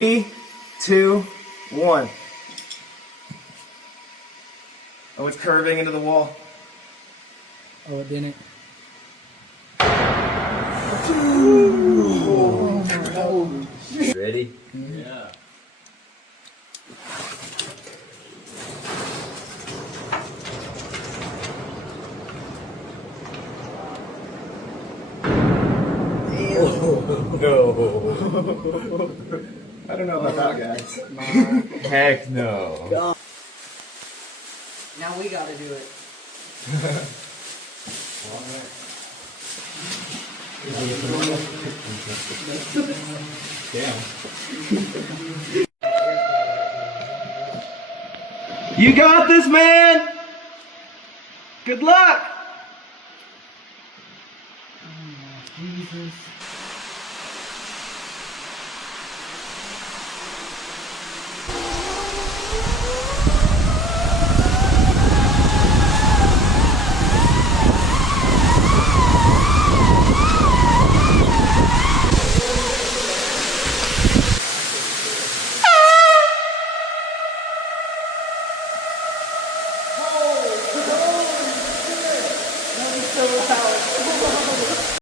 3, 2, 1. Oh, it's curving into the wall. Oh, it didn't. Ready? Yeah. No. I don't know about that, guys. Heck no. Now we gotta do it. You got this, man! Good luck! Jesus.